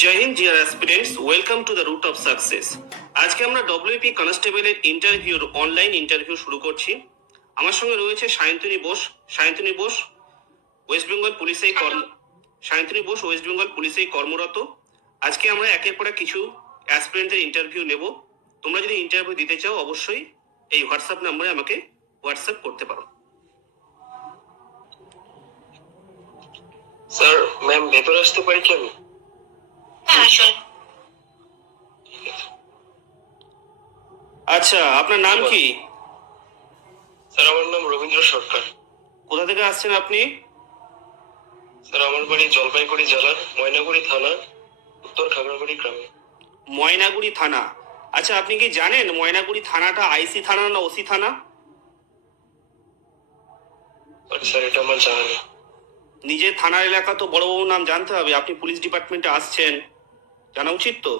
Joy Hind dear aspirants, welcome to the route of success. আজকে আমরা WP কনস্টেবলের ইন্টারভিউর অনলাইন ইন্টারভিউ শুরু করছি। আমার সঙ্গে রয়েছে সায়ন্তনী বোস। সায়ন্তনী বোস ওয়েস্ট বেঙ্গল পুলিশেই কর্মরত। আজকে আমরা একের পর এক কিছু অ্যাসপিরেন্টের ইন্টারভিউ নেব। তোমরা যদি ইন্টারভিউ দিতে চাও অবশ্যই এই হোয়াটসঅ্যাপ নাম্বারে আমাকে হোয়াটসঅ্যাপ করতে পারো। স্যার, ম্যাম ভেতরে আসতে পারি কি আমি? হ্যাঁ, আসুন। আচ্ছা, আপনার নাম কি? স্যার, আমার নাম রবীন্দ্র সরকার। কোথা থেকে আসছেন আপনি? স্যার, আমার বাড়ি জলপাইগুড়ি জেলার ময়নাগুড়ি থানার উত্তর খাগড়াগুড়ি গ্রামে। ময়নাগুড়ি থানা। আচ্ছা, আপনি কি জানেন ময়নাগুড়ি থানাটা আইসি থানা না ওসি থানা? স্যার, এটা আমার জানা নেই। নিজের থানার এলাকা তো বড়বাবুর নাম জানতে হবে। আপনি পুলিশ ডিপার্টমেন্টে আসছেন, জানা উচিত তো,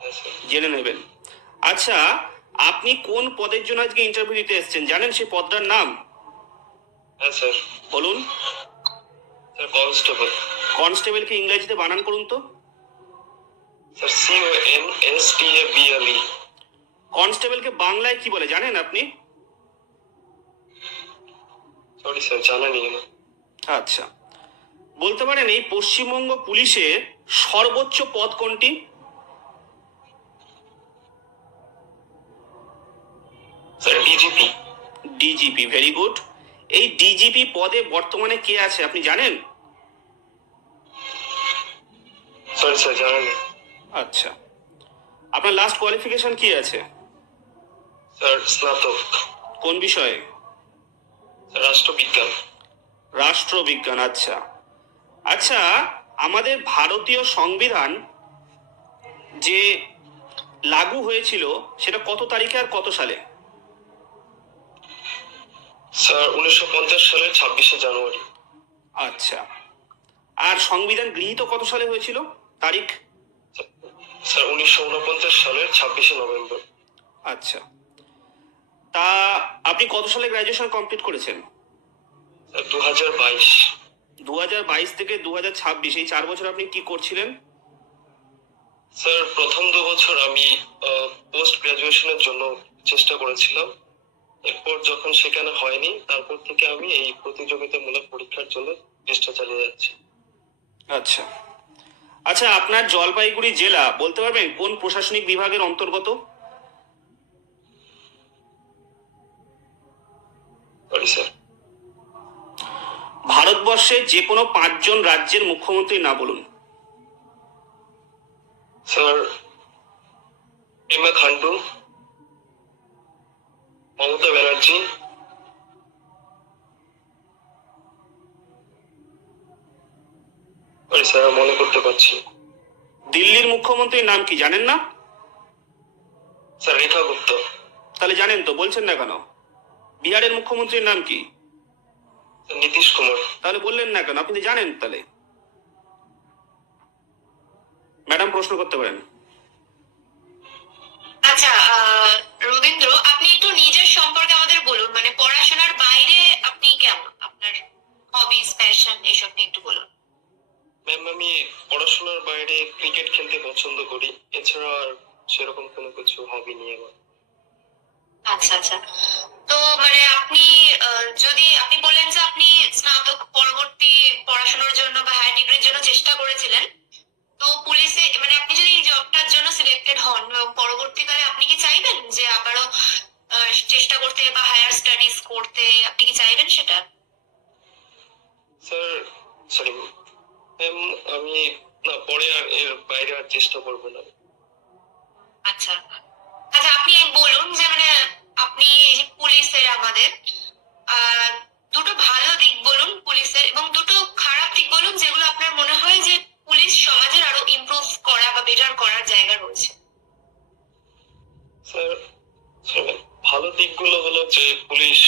হ্যাঁ স্যার। জেনে নেবেন। আচ্ছা, আপনি কোন পদের জন্য আজকে ইন্টারভিউ দিতে এসেছেন জানেন সেই পদটার নাম? হ্যাঁ স্যার। বলুন। Sir, constable. কনস্টেবলকে ইংরেজিতে বানান করুন তো। Sir, CONSTABLE। কনস্টেবলকে বাংলায় কি বলে জানেন আপনি? সরি স্যার, জানা নেই আমার। আচ্ছা, বলতে পারেন এই পশ্চিমবঙ্গ পুলিশের সর্বোচ্চ পদ কোনটি? Sir, DGP। DGP, very good. এই ডিজিপি পদে বর্তমানে কে আছে আপনি জানেন? সরি স্যার, জানা নেই। আচ্ছা, আপনার লাস্ট কোয়ালিফিকেশন কি আছে? স্যার, স্নাতক। কোন বিষয়ে? স্যার, রাষ্ট্রবিজ্ঞান। রাষ্ট্রবিজ্ঞান। আচ্ছা আচ্ছা, আমাদের ভারতীয় সংবিধান যে লাগু হয়েছিল সেটা কত তারিখে আর কত সালে? স্যার, 1950 সালের 26শে জানুয়ারি। আচ্ছা, আর সংবিধান গৃহীত কত সালে হয়েছিল তারিখ? স্যার, 1949 সালের 26শে নভেম্বর। আচ্ছা, তা আপনি কত সালে গ্রাজুয়েশন কমপ্লিট করেছেন? স্যার, 2022। 2022 থেকে 2026 এই 4 বছর আপনি কি করছিলেন? স্যার, প্রথম 2 বছর আমি পোস্ট গ্রাজুয়েশনের জন্য চেষ্টা করেছিলাম। এরপর যখন সেখানে হয়নি, তারপর থেকে আমি এই প্রতিযোগিতামূলক পরীক্ষার জন্য চেষ্টা চালিয়ে যাচ্ছি। আচ্ছা আচ্ছা, আপনার জলপাইগুড়ি জেলা বলতে পারবেন কোন প্রশাসনিক বিভাগের অন্তর্গত? Sorry sir. ভারতবর্ষে যে কোনো 5 জন রাজ্যের মুখ্যমন্ত্রীর নাম বলুন। Sir, Pema Khandu, Mamata Banerjee, sorry sir, মনে করতে পারছি। দিল্লির মুখ্যমন্ত্রীর নাম কি জানেন না? স্যার, রেখা গুপ্ত। তাহলে জানেন তো, বলছেন না কেন? বিহারের মুখ্যমন্ত্রীর নাম কি? স্যার, নীতিশ কুমার। তাহলে বললেন না কেন? আপনি জানেন তাহলে। ম্যাডাম প্রশ্ন করতে পারেন। আচ্ছা, রবীন্দ্র, আপনি একটু নিজের সম্পর্কে আমাদের বলুন, মানে পড়াশোনার বাইরে আপনি কেমন, আপনার হবিস, প্যাশন এসব নিয়ে একটু বলুন। ম্যাম, আমি পড়াশোনার বাইরে ক্রিকেট খেলতে পছন্দ করি। এছাড়া আর সেরকম কোনো কিছু হবি নিয়ে আমার। আচ্ছা আচ্ছা, তো মানে আপনি যদি আপনি বলেন যে আপনি স্নাতক পরবর্তী পড়াশোনার জন্য বা হায়ার ডিগ্রির জন্য চেষ্টা করেছিলেন, তো পুলিশে মানে আপনি যদি এই জবটার জন্য সিলেক্টেড হন এবং পরবর্তীকালে আপনি কি চাইবেন যে আবারও চেষ্টা করতে বা হায়ার স্টাডিজ করতে, আপনি কি চাইবেন সেটা? স্যার, সরি ম্যাম, আমি না, পরে আর এর বাইরে আর চেষ্টা করবো না। আচ্ছা আচ্ছা, আপনি বলুন যে মানে আপনি এই যে পুলিশের আমাদের আহ দুটো ভালো দিক বলুন পুলিশের, এবং দুটো খারাপ দিক বলুন যেগুলো আপনার মনে হয় যে পুলিশ সমাজের আরো ইমপ্রুভ করা বা বেটার করার জায়গা রয়েছে। স্যার, ভালো দিকগুলো হলো যে পুলিশ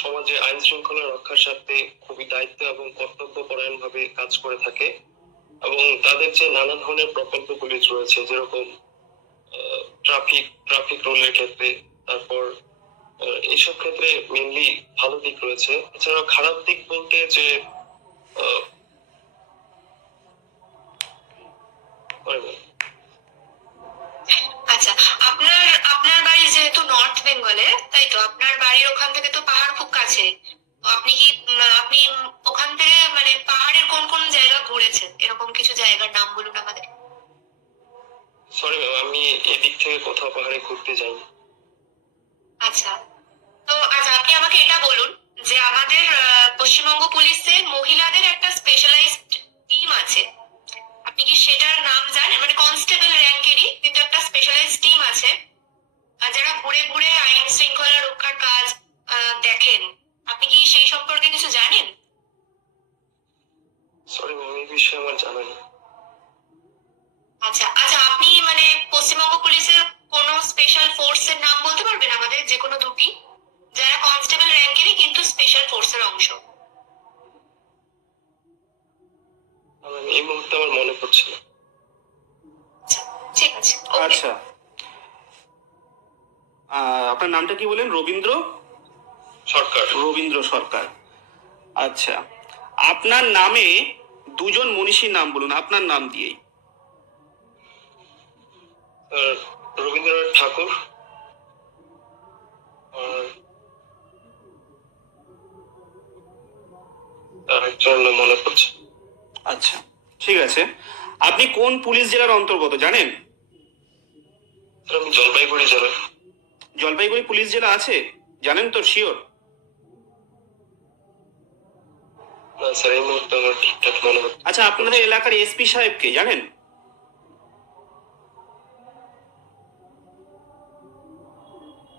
সমাজে আইন শৃঙ্খলা রক্ষার স্বার্থে খুবই দায়িত্ব এবং কর্তব্যপরায়ণ ভাবে কাজ করে থাকে, এবং তাদের যে নানা ধরনের প্রকল্পগুলি রয়েছে, যেরকম ট্রাফিক রুলের ক্ষেত্রে, তারপর এইসব ক্ষেত্রে মেনলি ভালো দিক রয়েছে। এছাড়াও খারাপ দিক বলতে যে পরে বল। আচ্ছা, আপনার আপনার বাড়ি যেহেতু নর্থ বেঙ্গলে, তাই তো আপনার বাড়ির ওখান থেকে তো পাহাড় খুব কাছে। তো আপনি কি আপনি ওখান থেকে মানে পাহাড়ের কোন কোন জায়গা ঘুরেছেন? এরকম কিছু জায়গার নাম বলুন আমাদের। সরি ম্যাম, আমি এদিক থেকে কোথাও পাহাড়ে ঘুরতে যাইনি। আচ্ছা, তো আচ্ছা আপনি আমাকে এটা বলুন যে আমাদের পশ্চিমবঙ্গ পুলিশে মহিলাদের একটা স্পেশালাইজড টিম আছে। আপনি কি সেটার নাম জানেন? মানে কনস্টেবল র্যাঙ্কেরই কিন্তু একটা স্পেশালাইজড টিম আছে, আর যারা ঘুরে ঘুরে আইন শৃঙ্খলা রক্ষার কাজ দেখেন। আপনি কি সেই সম্পর্কে কিছু জানেন? সরি ম্যাম, এই বিষয়ে আমার জানা নেই। আচ্ছা আচ্ছা, আপনি মানে পশ্চিমবঙ্গ পুলিশের কোন স্পেশাল ফোর্সের নাম বলতে পারবেন আমাদের, যে কোনো দুটি, যারা কনস্টেবল র্যাঙ্কেরই কিন্তু স্পেশাল ফোর্সের অংশ? ম্যাম, এই মুহূর্তে আমার মনে পড়ছে না। আচ্ছা, ঠিক আছে, ওকে। আচ্ছা, আপনার নামটা কি বলেন? রবীন্দ্র সরকার। রবীন্দ্র সরকার। আচ্ছা, আপনার নামে দুজন মনীষীর নাম বলুন আপনার নাম দিয়েই। স্যার, রবীন্দ্রনাথ ঠাকুর আর একজনের নাম মনে পড়ছে। আচ্ছা, ঠিক আছে। আপনি কোন পুলিশ জেলার অন্তর্গত জানেন? স্যার, আমি জলপাইগুড়ি জেলার। জলপাইগুড়ি পুলিশ জেলা আছে, জানেন তো? শিওর? না স্যার, এই মুহূর্তে আমার ঠিকঠাক মনে হচ্ছে। আচ্ছা, আপনাদের এলাকার এসপি সাহেবকে জানেন?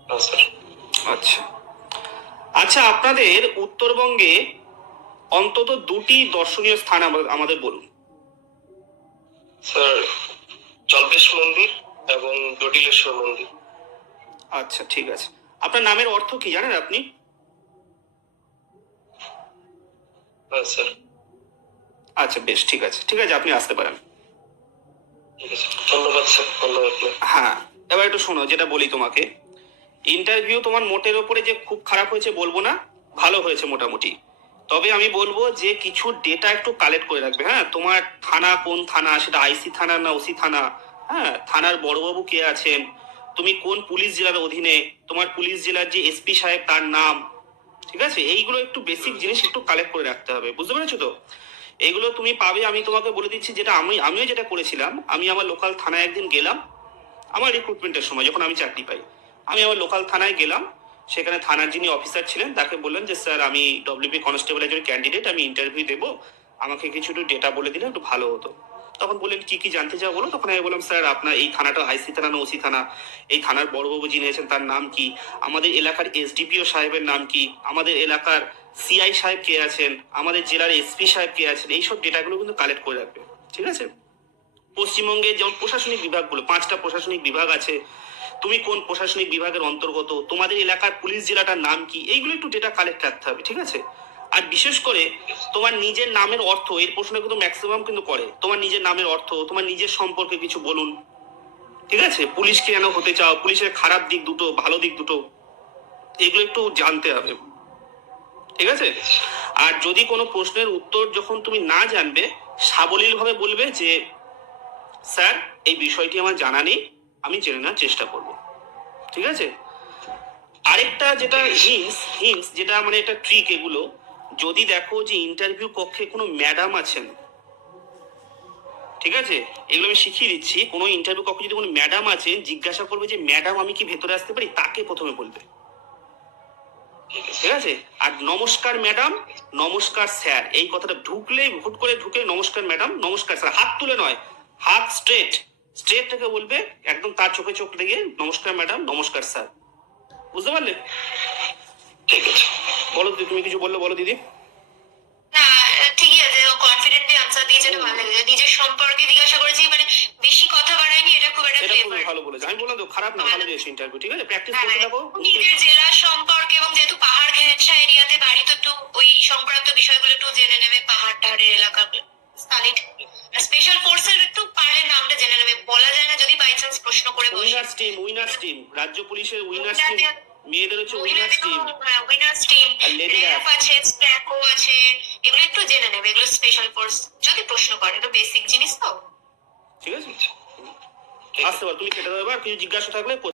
না স্যার। আচ্ছা আচ্ছা, আপনাদের উত্তরবঙ্গে অন্তত দুটি দর্শনীয় স্থান আমাদের বলুন। স্যার, জল্পেশ মন্দির এবং জটিলেশ্বর মন্দির। আচ্ছা, ঠিক আছে। আপনার নামের অর্থ কি জানেন আপনি? হ্যাঁ স্যার। আচ্ছা, বেশ, ঠিক আছে, ঠিক আছে, আপনি আসতে পারেন। ঠিক আছে, ধন্যবাদ স্যার, ধন্যবাদ ম্যাম। হ্যাঁ, এবার একটু শোনো, যেটা বলি তোমাকে। ইন্টারভিউ তোমার মোটের ওপরে যে খুব খারাপ হয়েছে বলবো না, ভালো হয়েছে মোটামুটি। তবে আমি বলবো যে কিছু ডেটা একটু কালেক্ট করে রাখবে। হ্যাঁ, তোমার থানা কোন থানা, সেটা আইসি থানা না ওসি থানা, হ্যাঁ, থানার বড়বাবু কে আছেন, তুমি কোন পুলিশ জেলার অধীনে, তোমার পুলিশ জেলার যে এসপি সাহেব তার নাম, ঠিক আছে? এইগুলো একটু বেসিক জিনিস একটু কালেক্ট করে রাখতে হবে, বুঝতে পেরেছো তো? এগুলো তুমি পাবে, আমি তোমাকে বলে দিচ্ছি, যেটা আমিও যেটা করেছিলাম। আমি আমার লোকাল থানায় একদিন গেলাম, আমার রিক্রুটমেন্টের সময় যখন আমি চাকরি পাই, আমি আমার লোকাল থানায় গেলাম। সেখানে থানার যিনি অফিসার ছিলেন তাকে বললেন যে স্যার, আমি ডব্লিউপি কনস্টেবল একজন ক্যান্ডিডেট, আমি ইন্টারভিউ দেবো, আমাকে কিছু একটু ডেটা বলে দিলে একটু ভালো হতো। তখন বললেন কি কি জানতে চাও বলো। তখন আমি বললাম, স্যার আপনার এই থানাটা আইসি থানা না ওসি থানা, এই থানার বড়বাবু যিনি আছেন তার নাম কি, আমাদের এলাকার এসডিপিও সাহেবের নাম কি, আমাদের এলাকার সিআই সাহেব কে আছেন, আমাদের জেলার এসপি সাহেব কে আছেন, এইসব ডেটাগুলো কিন্তু কালেক্ট করে রাখবে, ঠিক আছে? পশ্চিমবঙ্গে যেমন প্রশাসনিক বিভাগগুলো, 5টা প্রশাসনিক বিভাগ আছে, তুমি কোন প্রশাসনিক বিভাগের অন্তর্গত, তোমাদের এলাকার পুলিশ জেলাটার নাম কি, এইগুলো একটু ডেটা কালেক্ট রাখতে হবে, ঠিক আছে? আর বিশেষ করে তোমার নিজের নামের অর্থ, এর প্রশ্ন কিন্তু ম্যাক্সিমাম কিন্তু করে, তোমার নিজের নামের অর্থ, তোমার নিজের সম্পর্কে কিছু বলুন, ঠিক আছে? পুলিশ কেন হতে চাও, পুলিশের খারাপ দিক দুটো, ভালো দিক দুটো, এগুলো একটু জানতে হবে, ঠিক আছে? আর যদি কোনো প্রশ্নের উত্তর যখন তুমি না জানবে, সাবলীল ভাবে বলবে যে স্যার এই বিষয়টি আমার জানা নেই, আমি জেনে নেওয়ার চেষ্টা করব, ঠিক আছে? আরেকটা যেটা হিন্টস যেটা মানে একটা ট্রিক, এগুলো যদি দেখো যে ইন্টারভিউ কক্ষে কোনো ম্যাডাম আছেন, ঠিক আছে, এগুলো আমি শিখিয়ে দিচ্ছি, কোনো ইন্টারভিউ কক্ষে যদি কোনো ম্যাডাম আছেন, জিজ্ঞাসা করবে যে ম্যাডাম আমি কি ভেতরে আসতে পারি, তাকে প্রথমে বলবে, ঠিক আছে? আর নমস্কার ম্যাডাম, নমস্কার স্যার, এই কথাটা ঢুকলেই, হুট করে ঢুকে নমস্কার ম্যাডাম, নমস্কার স্যার, হাত তুলে নয়, হাত স্ট্রেট থেকে বলবে, একদম তার চোখে চোখ লেগে নমস্কার ম্যাডাম, নমস্কার স্যার, বুঝতে পারলে? ঠিক আছে। বলো দিদি, তুমি কিছু বললে বলো দিদি। না, ঠিকই আছে, কনফিডেন্টলি আনসার দিয়েছে, এটা ভালো লেগেছে। নিজের সম্পর্কে জিজ্ঞাসা করেছি, মানে বেশি কথা বাড়ায়নি, এটা খুব একটা এটা খুব ফ্লেভার। ভালো বলেছে, আমি বললাম তো খারাপ না, ভালো দিয়েছে ইন্টারভিউ, ঠিক আছে? প্র্যাকটিস হ্যাঁ, করতে থাকো। নিজের জেলার সম্পর্কে, এবং যেহেতু পাহাড় ঘেঁষা এরিয়াতে বাড়ি, তো একটু ওই সংক্রান্ত বিষয়গুলো একটু জেনে নেবে, পাহাড় টাহাড়ের এলাকাগুলো, তাহলে স্পেশাল ফোর্সের একটু পারলে নামটা জেনে নেবে। বলা যায় না যদি বাই চান্স প্রশ্ন করে বসে। উইনার্স টিম, রাজ্য পুলিশের উইনার্স টিম, মেয়েদের হচ্ছে উইনার্স টিম, উইনার্স টিম, আর লেডি র্যাপ আছে, স্ট্র্যাকো আছে, এগুলো একটু জেনে নেবে, এগুলো স্পেশাল ফোর্স যদি প্রশ্ন করে, এটা বেসিক জিনিস তো। ঠিক আছে? ঠিক আছে। আসতে পারো, তুমি কেটে দেবে, আর কিছু জিজ্ঞাসা থাকলে